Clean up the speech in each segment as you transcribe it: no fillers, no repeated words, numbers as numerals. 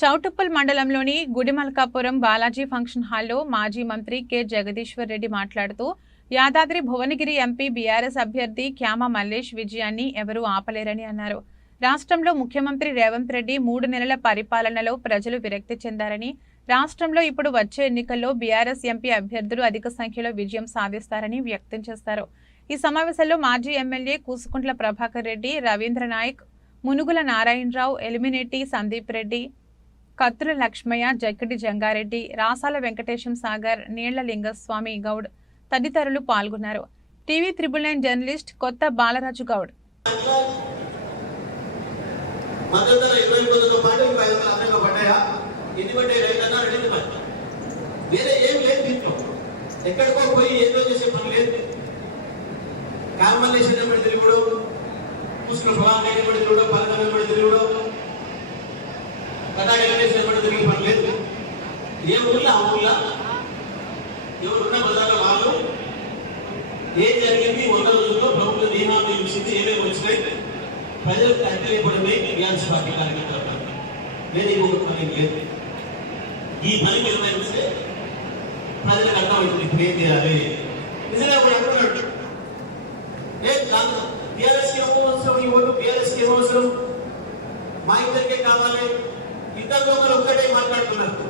చౌటుప్పల్ మండలంలోని గుడిమల్కాపురం బాలాజీ ఫంక్షన్ హాల్లో మాజీ మంత్రి కె జగదీశ్వర్ రెడ్డి మాట్లాడుతూ యాదాద్రి భువనగిరి ఎంపీ బీఆర్ఎస్ అభ్యర్థి క్యామ మల్లేష్ విజయాన్ని ఎవరూ ఆపలేరని అన్నారు. రాష్ట్రంలో ముఖ్యమంత్రి రేవంత్ రెడ్డి 3 నెలల పరిపాలనలో ప్రజలు విరక్తి చెందారని, రాష్ట్రంలో ఇప్పుడు వచ్చే ఎన్నికల్లో బీఆర్ఎస్ ఎంపీ అభ్యర్థులు అధిక సంఖ్యలో విజయం సాధిస్తారని వ్యక్తం చేశారు. ఈ సమావేశంలో మాజీ ఎమ్మెల్యే కూసుకుంట్ల ప్రభాకర్ రెడ్డి, రవీంద్ర నాయక్, మునుగుల నారాయణరావు, ఎలిమినేటి సందీప్ రెడ్డి, కత్తుల లక్ష్మయ్య, జక్కటి జంగారెడ్డి, రాసాల వెంకటేశం సాగర్, నీళ్ల లింగస్వామి గౌడ్ తదితరులు పాల్గొన్నారు. టీవీ 999 జర్నలిస్ట్ కొత్త బాలరాజు గౌడ్. ఏ ఊళ్ళో ఆ ఊళ్ళో ఎవరున్న బజార్లో వాళ్ళు ఏం జరిగింది 100 రోజుల్లో ప్రభుత్వ నియమాలు చూసింది ఏమేమి వచ్చినాయి ప్రజలకు తెలియపడమే బీఆర్ఎస్ పార్టీ కార్యకర్తలు. నేను ఇంకొక పని లేదు. ఈ పని నిర్వహిస్తే ప్రజలకు అర్థమవుతుంది ఇప్పుడు ఏం చేయాలి. నిజంగా ఇప్పుడు అంటున్నాడు బీఆర్ఎస్కి ఏమవసరం, ఈ ఓటు బీఆర్ఎస్కి ఏమవసరం, మా ఇద్దరికే కావాలి. ఇద్దరు ఒక్కటే మాట్లాడుతున్నారు,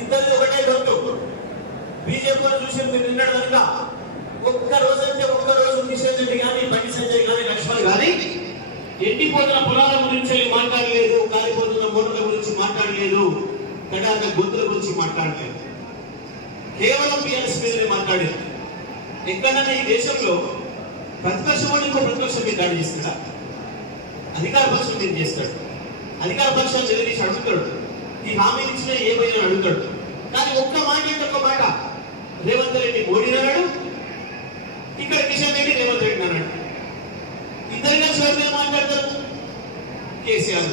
ఇద్దరు ఒకటే గొంతు. బీజేపీ చూసి మీరు నిన్నడు కనుక ఒక్క రోజు కిషన్ రెడ్డి కానీ, బండి సంజయ్ కానీ, లక్ష్మణ్ కానీ ఎండిపోతున్న పొలాల గురించి మాట్లాడలేదు, కాలిపోతున్న మోటార్ల గురించి మాట్లాడలేదు, కడాక గొంతుల గురించి మాట్లాడలేదు. కేవలం బీఆర్ఎస్ మీదనే మాట్లాడేది. ఎక్కడన్నా ఈ దేశంలో ప్రతిపక్షం ఇంకో ప్రతిపక్షం మీద దాడి చేస్తాడా? అధికార పక్షం మీద చేస్తాడు. అధికార పక్షాలు నిలదీసి అడుగుతాడు, ఈ హామీ ఇచ్చిన ఏమైనా అడుగుతాడు. కానీ ఒక్క మాట రేవంత్ రెడ్డి మోడీ అన్నాడు, ఇక్కడ కిషన్ రెడ్డి రేవంత్ రెడ్డి అన్నాడు. ఇద్దరు కలిసి మాట్లాడతారు. కేసీఆర్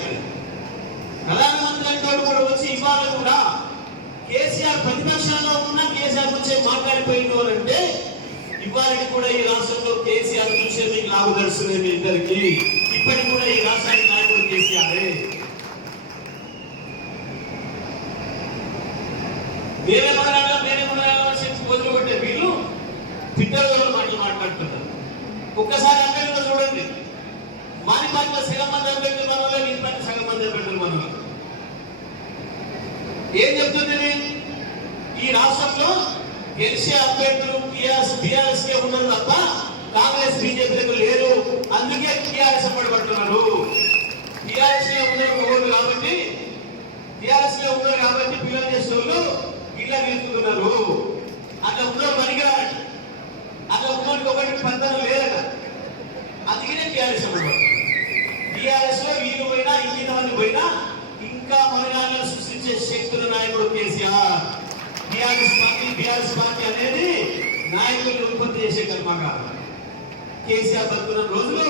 ప్రధానమంత్రి అంటాడు కూడా వచ్చి ఇవాళ కూడా కేసీఆర్ ప్రతిపక్షంలో ఉన్న కేసీఆర్ గురించి మాట్లాడిపోయింది అంటే ఇవాళకి కూడా ఈ రాష్ట్రంలో కేసీఆర్ చూసే మీకు లాభ దర్శనం మీ ఇద్దరికి. ఇప్పటికి కూడా ఈ రాష్ట్రానికి నాయకుడు కేసీఆర్. వేరే వదిలి పెట్టే వీళ్ళు ట్విట్టర్లో మాట్లాడుతున్నారు. ఒక్కసారి అభ్యర్థులు చూడండి, మాని పార్టీలో సగం మంది అభ్యర్థులు మన వాళ్ళు, నీ పార్టీ సగం మంది అభ్యర్థులు మన వాళ్ళు. ఏం చెప్తుంది? ఈ రాష్ట్రంలో గెలిచే అభ్యర్థులు టీఆర్ఎస్ కే ఉన్నారు తప్ప కాంగ్రెస్ బీజేపీలకు లేరు. అందుకే టీఆర్ఎస్ పడబడుతున్నారు. టీఆర్ఎస్ లో ఉన్నారు కాబట్టి పిల్లలు చేసే వాళ్ళు ఇళ్ళ గెలుపుతున్నారు. అట్లా ఉన్నారు పనికిరాడు, అట్లా ఉన్నోడికి ఒకటి పందరం లేదట. అందుకనే టీఆర్ఎస్ టీఆర్ఎస్ లో వీళ్ళు పోయినా, ఇంకింత మంది పోయినా ఇంకా మనగాళ్ళను సృష్టించే శక్తుల నాయకుడు కేసీఆర్. బీఆర్ఎస్ పార్టీ అనేది నాయకులను ఉత్పత్తి చేసే కర్మగా కేసీఆర్ బతుకున్న రోజులు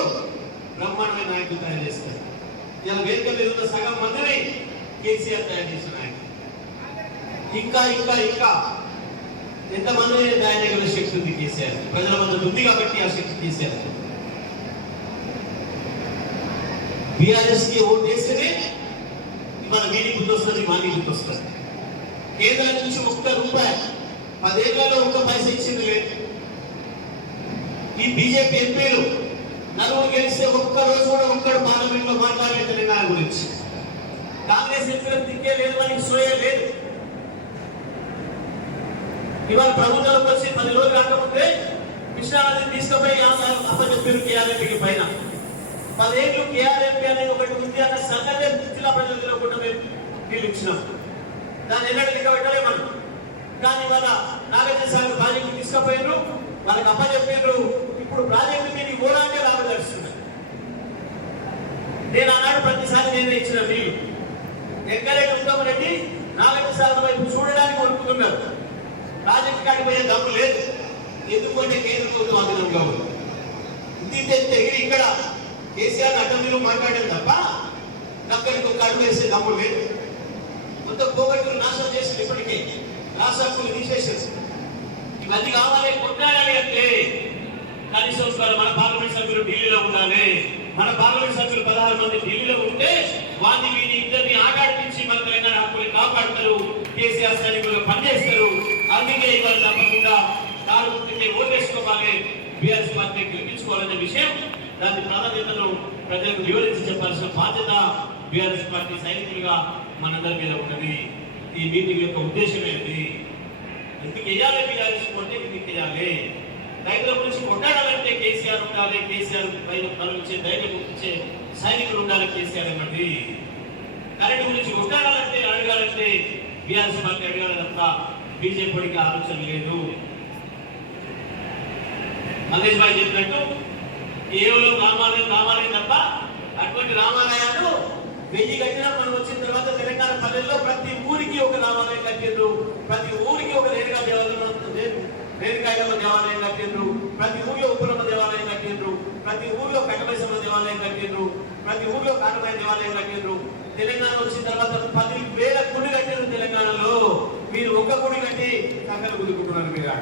బ్రహ్మాండమైన నాయకులు తయారు చేస్తారు. ఇలా వేదిక మీద ఉన్న సగం మందిని కేసీఆర్ తయారు చేసిన నాయకులు. ఇంకా ఇంకా ఇంకా ఎంతమంది తయారు చేయగల శక్తి ఉంది కేసీఆర్. ప్రజల మద్దతు ఉంది కాబట్టి ఆ శక్తి కేసీఆర్. బీఆర్ఎస్ కి ఓటు వేస్తేనే మన వీడి గుర్తు వస్తుంది, మాని గుర్తు వస్తుంది. కేంద్రం నుంచి ₹1 10 ఏళ్లలో 1 పైసా ఇచ్చింది లేదు. ఈ బీజేపీ ఎంపీలు నలుగురు గెలిస్తే ఒక్క రోజు కూడా ఒక్కడు పార్లమెంట్ లో మాట్లాడలేదు తెలంగాణ గురించి. కాంగ్రెస్ ఎంపీలకు దిక్కే లేదు, మనకి సోయే లేదు. ఇవాళ ప్రభుత్వాలకు వచ్చి 10 రోజులు కాకముందే కృష్ణానదిని తీసుకుపోయి అప్పచెప్పారు కేఆర్ఎంపీకి పైన. 10 ఏళ్ళు కేఆర్ఎంపీ అనేది ఒకటి ఉంది అన్న సంగతే జిల్లా ప్రజల్లో కూడా మేము నిలిచినాం. దాన్ని ఎన్నడూ లెక్క పెట్టలే మనం. కానీ వాళ్ళ నాగార్జున సాగర్ ప్రాజెక్టు తీసుకుపోయారు, వాళ్ళకి అప్పచెప్పారు. ఇప్పుడు ప్రాజెక్టు మీద ఓడాకే లాభదర్శిస్తుంది. నేను ఆనాడు ప్రతిసారి నేనే ఇచ్చిన నీళ్ళు ఎక్కడైనా ఉంటామనండి, నాగార్జున సాగర్ వైపు చూడడానికి వణుకుతున్నారు. ప్రాజెక్టు కాడికి పోయే దమ్ము లేదు. ఎందుకంటే కేంద్ర ప్రభుత్వం ఆధీనం కావాలి. ఇంటి ఇక్కడ కేసీఆర్ అడ్డం మీరు మాట్లాడారు తప్ప అక్కడికి ఒక అడుగు వేసే దమ్ము లేదు. మొత్తం పోగొట్టులు నాశనం చేసి ఇప్పటికే రాష్ట్రాలు తీసేసారు. ఇవన్నీ కావాలి, కొట్లాడాలి అంటే కనీసం మన పార్లమెంట్ సభ్యులు ఢిల్లీలో ఉండాలి. మన పార్లమెంట్ సభ్యులు 16 మంది ఢిల్లీలో ఉంటే వారిని వీరిని ఇద్దరిని ఆటాడిపించి మన కేసీఆర్ సైనికులు పనిచేస్తారు. అందుకే ఇవాళ తప్పకుండా కారు గుర్తుకే ఓటేసుకోవాలి, బీఆర్ఎస్ పార్టీ గెలిపించుకోవాలనే విషయం, దాని ప్రాధాన్యతను ప్రజలకు వివరించి చెప్పాల్సిన బాధ్యత బీఆర్ఎస్ పార్టీ సైనికులుగా మనందరి మీద ఉన్నది. ఈ మీటింగ్ యొక్క ఉద్దేశం ఏంటి? ఎందుకు వేయాలి బీఆర్ఎస్ పోతే ఎందుకు వేయాలి? రైతుల గురించి కొట్టాడాలంటే కేసీఆర్ ఉండాలి, కేసీఆర్ పైన బలమిచ్చే ధైర్యం ఇచ్చే సైనికులు ఉండాలి కేసీఆర్ అన్నది. కరెంటు గురించి కొట్టాడాలంటే అడగాలంటే బీఆర్ఎస్ పార్టీ అడగాలంతా బీజేపీకి ఆలోచన లేదు. మల్లేష్ భాయ్ చెప్పినట్టు కేవలం రామాలయం తప్ప అటువంటి రామాలయాలు 1000 కట్టినా మనం వచ్చిన తర్వాత తెలంగాణ పల్లెల్లో ప్రతి ఊరికి ఒక రామాలయం కట్టిండ్రు, ప్రతి ఊరికి ఒక రేణుకా దేవాలయం కట్టిండ్రు, ప్రతి ఊరిలో ఉప్పులమ్మ దేవాలయం కట్టిండ్రు, ప్రతి ఊరిలో కనబైసమ్మ దేవాలయం కట్టిండ్రు, ప్రతి ఊరిలో కాటమాయ దేవాలయం కట్టిండ్రు. తెలంగాణ వచ్చిన తర్వాత 10,000 గుడి కట్టిండ్రు తెలంగాణలో. మీరు ఒక్క గుడి కట్టి సంఖ్యలు కుదుకుంటున్నారు మీరు.